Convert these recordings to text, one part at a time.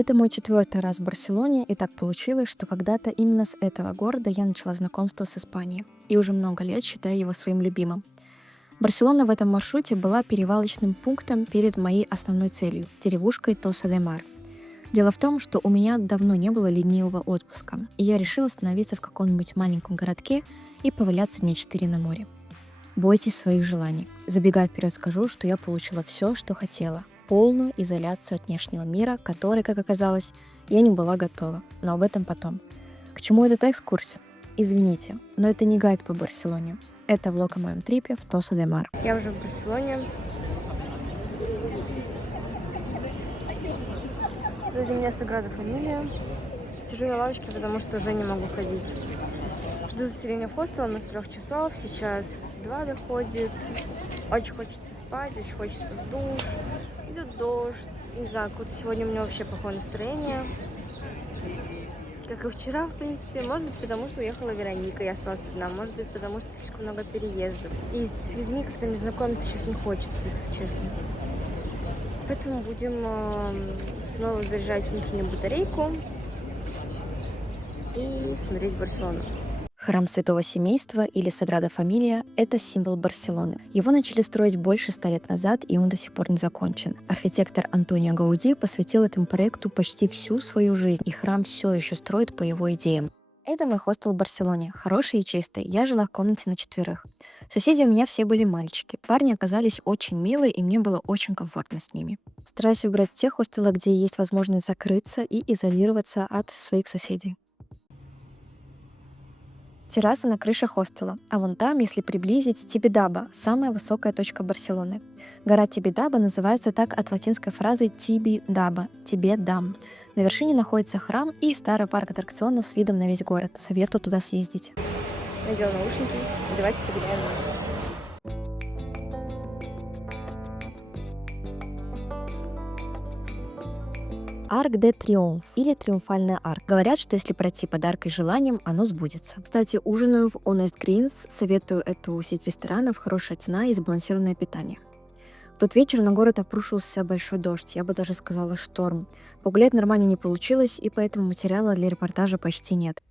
Это мой 4-й раз в Барселоне, и так получилось, что когда-то именно с этого города я начала знакомство с Испанией, и уже много лет считаю его своим любимым. Барселона в этом маршруте была перевалочным пунктом перед моей основной целью — деревушкой Тоса-де-Мар. Дело в том, что у меня давно не было ленивого отпуска, и я решила остановиться в каком-нибудь маленьком городке и поваляться дня 4 на море. Бойтесь своих желаний. Забегая вперед, скажу, что я получила все, что хотела. Полную изоляцию от внешнего мира, которой, как оказалось, я не была готова. Но об этом потом. К чему этот экскурс? Извините, но это не гайд по Барселоне. Это влог о моем трипе в Тоса-де-Мар. Я уже в Барселоне. Сзади меня Саграда Фамилия. Сижу на лавочке, потому что уже не могу ходить. Жду заселения в хостел, у нас 3 часов, сейчас 2 доходит. Очень хочется спать, очень хочется в душ. Идет дождь. Не знаю, какое-то сегодня у меня вообще плохое настроение. Как и вчера, в принципе. Может быть, потому что уехала Вероника, я осталась одна. Может быть, потому что слишком много переездов. И с людьми как-то мне знакомиться сейчас не хочется, если честно. Поэтому будем снова заряжать внутреннюю батарейку и смотреть Барселону. Храм Святого Семейства или Саграда Фамилия — это символ Барселоны. Его начали строить больше 100 лет назад, и он до сих пор не закончен. Архитектор Антонио Гауди посвятил этому проекту почти всю свою жизнь, и храм все еще строит по его идеям. Это мой хостел в Барселоне, хороший и чистый. Я жила в комнате на 4. Соседи у меня все были мальчики. Парни оказались очень милые, и мне было очень комфортно с ними. Стараюсь выбрать те хостелы, где есть возможность закрыться и изолироваться от своих соседей. Терраса на крыше хостела, а вон там, если приблизить, Тибидаба — самая высокая точка Барселоны. Гора Тибидаба называется так от латинской фразы «Тиби-даба» — «тебе-дам». На вершине находится храм и старый парк аттракционов с видом на весь город. Советую туда съездить. Надела наушники, давайте погуляем вместе. Арк де Триумф или Триумфальная арка. Говорят, что если пройти под аркой желанием, оно сбудется. Кстати, ужинаю в Honest Greens. Советую эту сеть ресторанов, хорошая цена и сбалансированное питание. В тот вечер на город обрушился большой дождь, я бы даже сказала шторм. Погулять нормально не получилось, и поэтому материала для репортажа почти нет.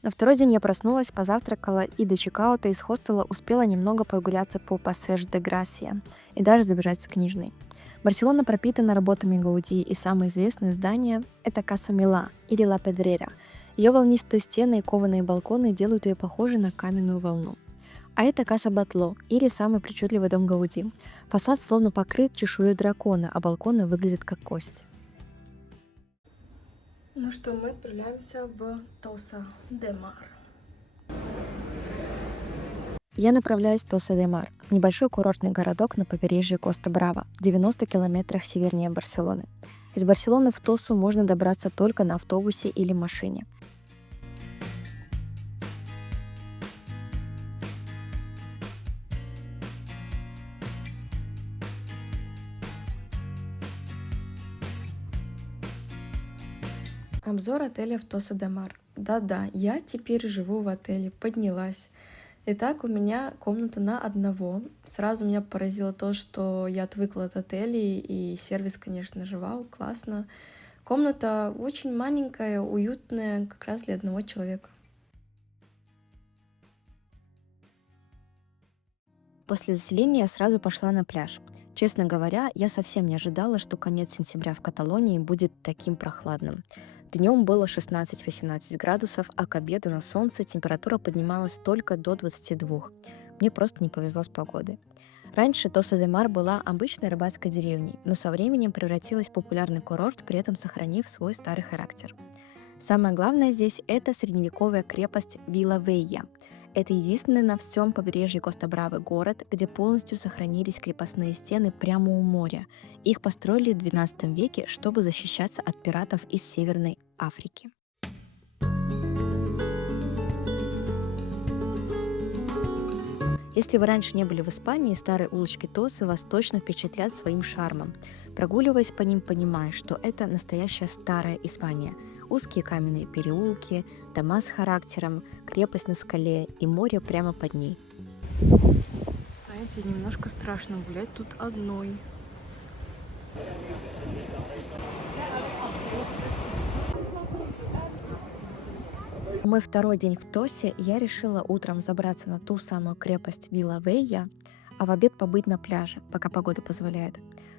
На второй день я проснулась, позавтракала и до чекаута из хостела успела немного прогуляться по Пассеж де Грасия и даже забежать в книжный. Барселона пропитана работами Гауди, и самое известное здание — это Каса Мила или Ла Педрера. Ее волнистые стены и кованые балконы делают ее похожей на каменную волну. А это Каса Батло, или самый причудливый дом Гауди. Фасад словно покрыт чешуей дракона, а балконы выглядят как кость. Ну что, мы отправляемся в Тоса-де-Мар. Я направляюсь в Тоса-де-Мар, небольшой курортный городок на побережье Коста-Брава, в 90 километрах севернее Барселоны. Из Барселоны в Тосу можно добраться только на автобусе или машине. Обзор отеля в Тоса-де-Мар. Да-да, я теперь живу в отеле, поднялась. Итак, у меня комната на одного. Сразу меня поразило то, что я отвыкла от отелей, и сервис, конечно же, вау, классно. Комната очень маленькая, уютная, как раз для одного человека. После заселения я сразу пошла на пляж. Честно говоря, я совсем не ожидала, что конец сентября в Каталонии будет таким прохладным. Днем было 16-18 градусов, а к обеду на солнце температура поднималась только до 22. Мне просто не повезло с погодой. Раньше Тоса-де-Мар была обычной рыбацкой деревней, но со временем превратилась в популярный курорт, при этом сохранив свой старый характер. Самое главное здесь — это средневековая крепость Вила-Вейя. Это единственный на всем побережье Коста-Бравы город, где полностью сохранились крепостные стены прямо у моря. Их построили в XII веке, чтобы защищаться от пиратов из Северной Африки. Если вы раньше не были в Испании, старые улочки Тосы вас точно впечатлят своим шармом. Прогуливаясь по ним, понимаешь, что это настоящая старая Испания. Узкие каменные переулки, дома с характером, крепость на скале и море прямо под ней. Знаете, немножко страшно гулять тут одной. мой второй день в Тосе я решила утром забраться на ту самую крепость Вилла Вейя, а в обед побыть на пляже, пока погода позволяет.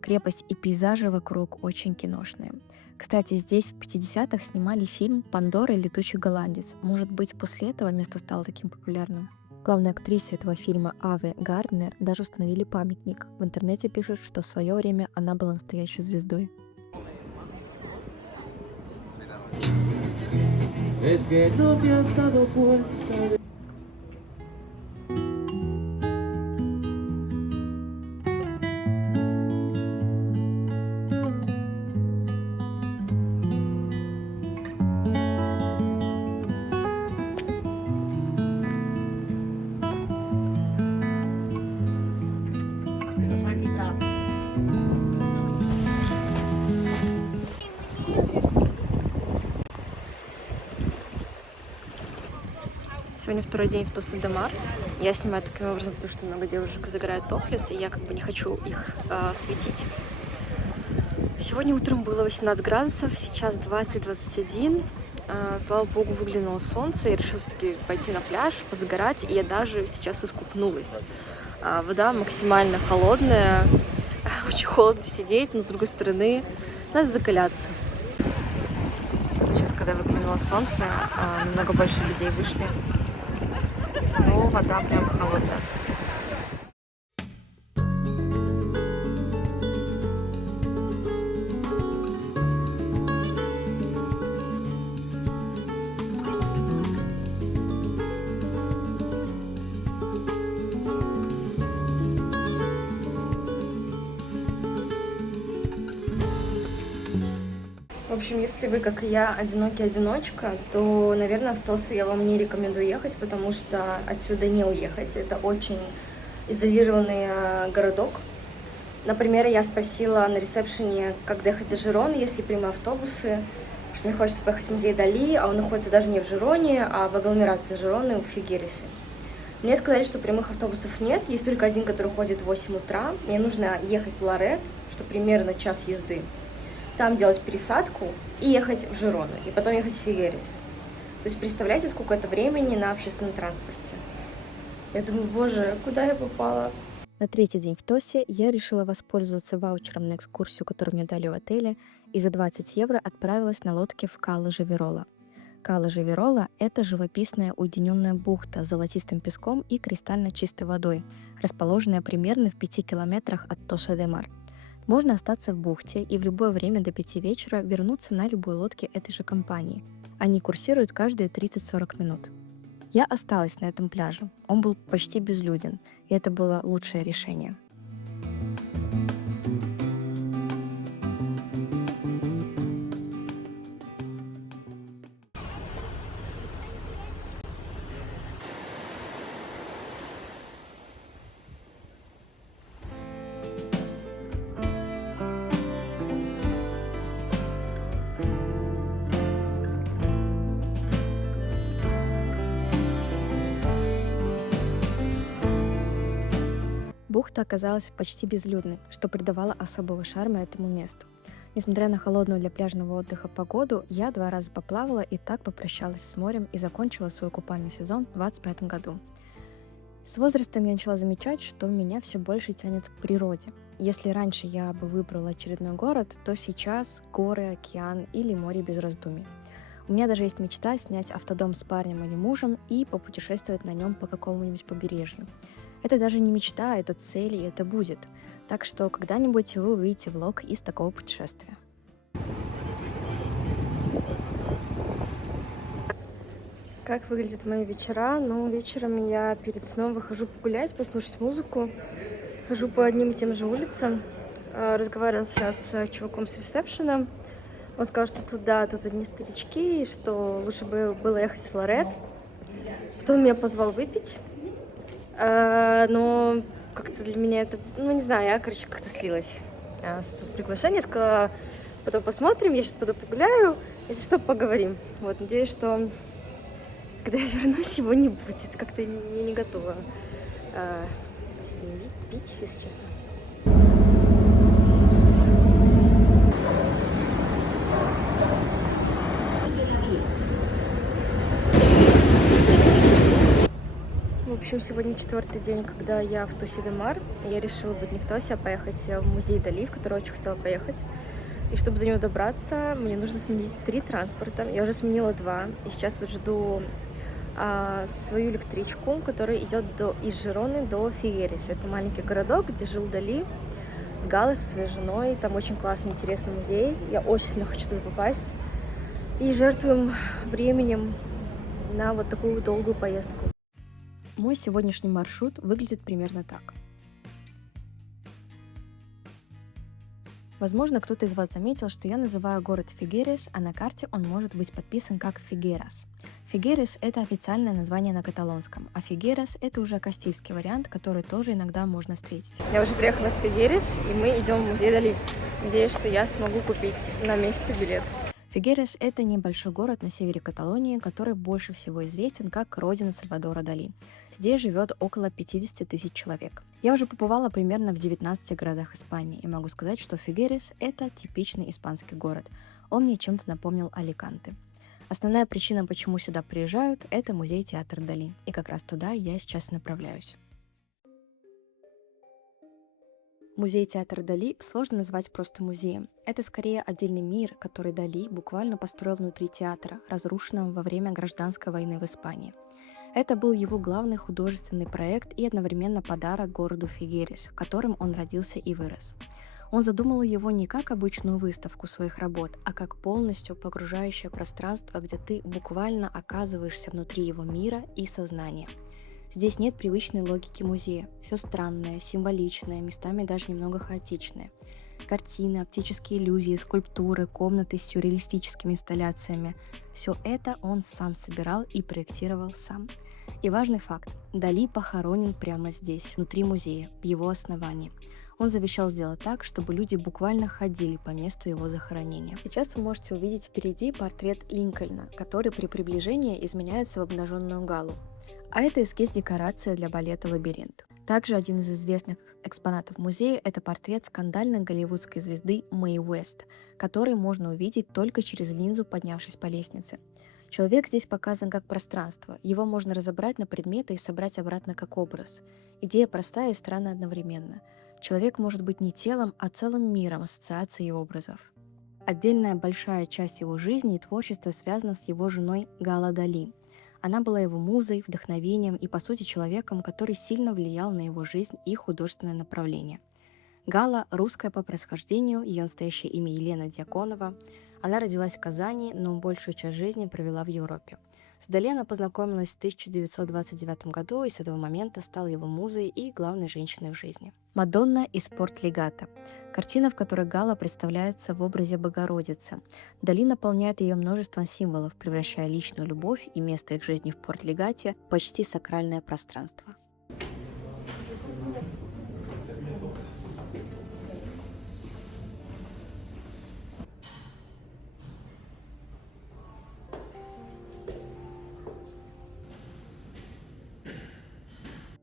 Крепость и пейзажи вокруг очень киношные. Кстати, здесь в 50-х снимали фильм «Пандора и летучий голландец». Может быть, после этого место стало таким популярным. Главной актрисе этого фильма Аве Гарднер даже установили памятник. В интернете пишут, что в свое время она была настоящей звездой. Es que no te has dado cuenta de... Сегодня второй день в Тоса-де-Мар. Я снимаю таким образом, потому что много девушек загорают топлес, и я как бы не хочу их светить. Сегодня утром было 18 градусов, сейчас 20-21. Слава богу, выглянуло солнце. Я решила все-таки пойти на пляж, позагорать, и я даже сейчас искупнулась. Вода максимально холодная, очень холодно сидеть, но с другой стороны надо закаляться. Сейчас, когда выглянуло солнце, намного больше людей вышли. Но вода прям холодная. В общем, если вы, как и я, одинокий одиночка, то, наверное, в Тосы я вам не рекомендую ехать, потому что отсюда не уехать. Это очень изолированный городок. Например, я спросила на ресепшене, как доехать до Жироны, если прямые автобусы, что мне хочется поехать в музей Дали, а он находится даже не в Жироне, а в агломерации Жироны, в Фигерисе. Мне сказали, что прямых автобусов нет, есть только один, который ходит в 8 утра. Мне нужно ехать в Лорет, что примерно час езды. Там делать пересадку и ехать в Жирону, и потом ехать в Фигерис. То есть представляете, сколько это времени на общественном транспорте. Я думаю, боже, куда я попала? На третий день в Тосе я решила воспользоваться ваучером на экскурсию, которую мне дали в отеле, и за 20 евро отправилась на лодке в Калла-Живерола. Калла-Живерола — это живописная уединенная бухта с золотистым песком и кристально чистой водой, расположенная примерно в 5 километрах от Тоса-де-Мар. Можно остаться в бухте и в любое время до 5 вечера вернуться на любой лодке этой же компании. Они курсируют каждые 30-40 минут. Я осталась на этом пляже. Он был почти безлюден, и это было лучшее решение. Бухта оказалась почти безлюдной, что придавало особого шарма этому месту. Несмотря на холодную для пляжного отдыха погоду, я 2 раза поплавала и так попрощалась с морем и закончила свой купальный сезон в 2025 году. С возрастом я начала замечать, что меня все больше тянет к природе. Если раньше я бы выбрала очередной город, то сейчас горы, океан или море без раздумий. У меня даже есть мечта снять автодом с парнем или мужем и попутешествовать на нем по какому-нибудь побережью. Это даже не мечта, это цель, и это будет. Так что когда-нибудь вы увидите влог из такого путешествия. Как выглядят мои вечера? Ну, вечером я перед сном выхожу погулять, послушать музыку. Хожу по одним и тем же улицам. Разговаривала сейчас с чуваком с ресепшена. Он сказал, что тут одни старички, и что лучше бы было ехать в Лорет. Потом меня позвал выпить. Но как-то для меня это, не знаю, я, как-то слилась с этого приглашения. Сказала, потом посмотрим, я сейчас пойду погуляю, если что, поговорим. Вот, надеюсь, что когда я вернусь, его не будет. Как-то я не готова с ним пить, если честно. общем, сегодня 4-й день, когда я в Тусе де Мар. Я решила быть не в Тосе, а поехать в музей Дали, в который очень хотела поехать. И чтобы до него добраться, мне нужно сменить 3 транспорта. Я уже сменила 2. И сейчас вот жду свою электричку, которая идет из Жироны до Фигерес. Это маленький городок, где жил Дали с Галой, со своей женой. Там очень классный, интересный музей. Я очень сильно хочу туда попасть. И жертвуем временем на вот такую долгую поездку. Мой сегодняшний маршрут выглядит примерно так. Возможно, кто-то из вас заметил, что я называю город Фигерес, а на карте он может быть подписан как Фигерас. Фигерес – это официальное название на каталонском, а Фигерас – это уже кастильский вариант, который тоже иногда можно встретить. Я уже приехала в Фигерес, и мы идем в музей Дали. Надеюсь, что я смогу купить на месяц билет. Фигерес – это небольшой город на севере Каталонии, который больше всего известен как родина Сальвадора Дали. Здесь живет около 50 тысяч человек. Я уже побывала примерно в 19 городах Испании и могу сказать, что Фигерес – это типичный испанский город. Он мне чем-то напомнил Аликанте. Основная причина, почему сюда приезжают, это музей-театр Дали. И как раз туда я сейчас направляюсь. Музей-театр Дали сложно назвать просто музеем. Это скорее отдельный мир, который Дали буквально построил внутри театра, разрушенного во время гражданской войны в Испании. Это был его главный художественный проект и одновременно подарок городу Фигерес, в котором он родился и вырос. Он задумал его не как обычную выставку своих работ, а как полностью погружающее пространство, где ты буквально оказываешься внутри его мира и сознания. Здесь нет привычной логики музея. Все странное, символичное, местами даже немного хаотичное. Картины, оптические иллюзии, скульптуры, комнаты с сюрреалистическими инсталляциями – все это он сам собирал и проектировал сам. И важный факт – Дали похоронен прямо здесь, внутри музея, в его основании. Он завещал сделать так, чтобы люди буквально ходили по месту его захоронения. Сейчас вы можете увидеть впереди портрет Линкольна, который при приближении изменяется в обнаженную Галу. А это эскиз-декорация для балета «Лабиринт». Также один из известных экспонатов музея – это портрет скандальной голливудской звезды Мэй Уэст, который можно увидеть только через линзу, поднявшись по лестнице. Человек здесь показан как пространство, его можно разобрать на предметы и собрать обратно как образ. Идея простая и странная одновременно. Человек может быть не телом, а целым миром ассоциаций и образов. Отдельная большая часть его жизни и творчества связана с его женой Гала Дали. Она была его музой, вдохновением и, по сути, человеком, который сильно влиял на его жизнь и художественное направление. Гала – русская по происхождению, ее настоящее имя Елена Дьяконова. Она родилась в Казани, но большую часть жизни провела в Европе. С Дали она познакомилась в 1929 году и с этого момента стала его музой и главной женщиной в жизни. Мадонна из Порт-Легато. Картина, в которой Гала представляется в образе Богородицы. Дали наполняет ее множеством символов, превращая личную любовь и место их жизни в Порт-Легате в почти сакральное пространство.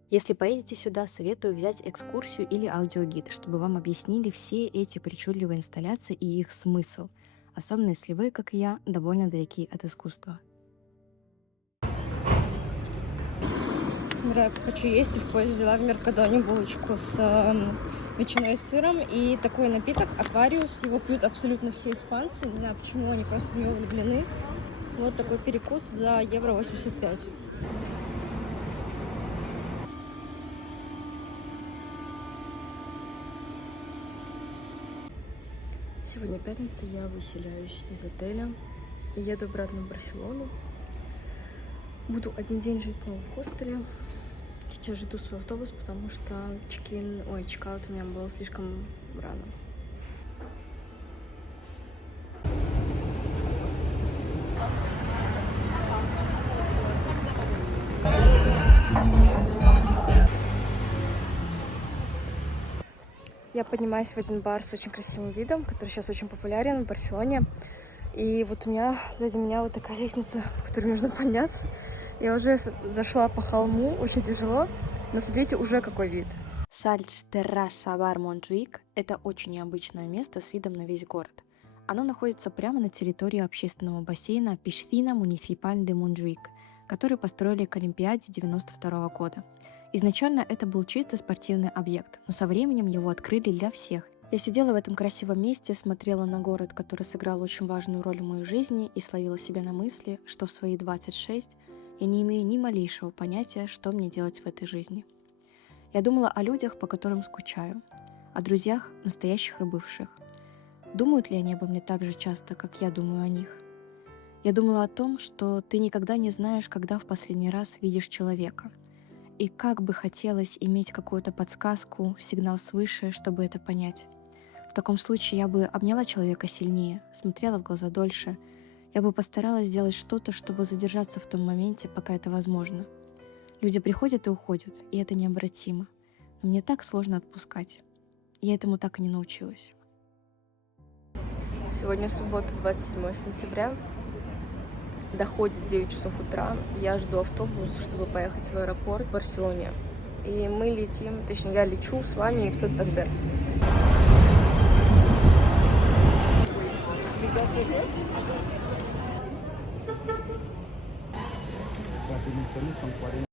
Если поедете сюда, советую взять экскурсию или аудиогид, чтобы вам объяснили все эти причудливые инсталляции и их смысл, особенно если вы, как и я, довольно далеки от искусства. Умираю, как хочу есть, и в поезде взяла в Меркадоне булочку с ветчиной и сыром и такой напиток аквариус. Его пьют абсолютно все испанцы, не знаю почему, они просто в него влюблены. Вот такой перекус за евро 85. Сегодня пятница, я выселяюсь из отеля и еду обратно в Барселону. Буду один день жить снова в хостеле. Сейчас жду свой автобус, потому что чекаут у меня был слишком рано. Я поднимаюсь в один бар с очень красивым видом, который сейчас очень популярен в Барселоне. И вот сзади меня вот такая лестница, по которой нужно подняться. Я уже зашла по холму, очень тяжело, но смотрите, уже какой вид. Сальс Терраса Бар Монджуик – это очень необычное место с видом на весь город. Оно находится прямо на территории общественного бассейна Piscina Municipal de Montjuic, который построили к Олимпиаде 92 года. Изначально это был чисто спортивный объект, но со временем его открыли для всех. Я сидела в этом красивом месте, смотрела на город, который сыграл очень важную роль в моей жизни, и словила себя на мысли, что в свои 26 я не имею ни малейшего понятия, что мне делать в этой жизни. Я думала о людях, по которым скучаю, о друзьях, настоящих и бывших. Думают ли они обо мне так же часто, как я думаю о них? Я думала о том, что ты никогда не знаешь, когда в последний раз видишь человека. И как бы хотелось иметь какую-то подсказку, сигнал свыше, чтобы это понять. В таком случае я бы обняла человека сильнее, смотрела в глаза дольше. Я бы постаралась сделать что-то, чтобы задержаться в том моменте, пока это возможно. Люди приходят и уходят, и это необратимо. Но мне так сложно отпускать. Я этому так и не научилась. Сегодня суббота, 27 сентября. Доходит 9 часов утра. Я жду автобус, чтобы поехать в аэропорт в Барселоне. И мы летим, точнее, я лечу с вами в Сантандер.